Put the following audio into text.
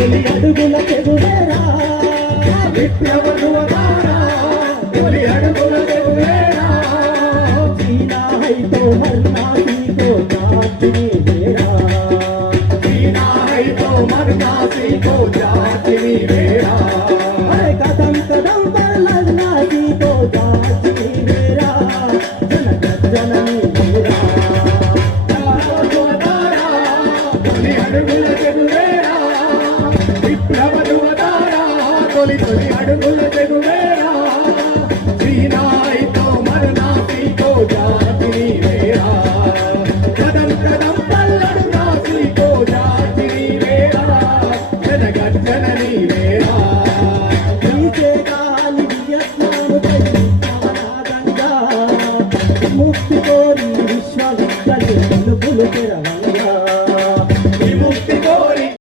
తొలి అడుగుల చెగువేరా విప్లవ ధృవతారా తొలి అడుగుల చెగువేరా जीना है तो मरना सीखो जाति मेरा जीना है तो मरना सीखो जाति मेरा कदम कदम पर लगना सीखो जाति मेरा जनक जननी मेरा తొలి అడుగుల చెగువేరా విప్లవ ధృవతారా తొలి అడుగుల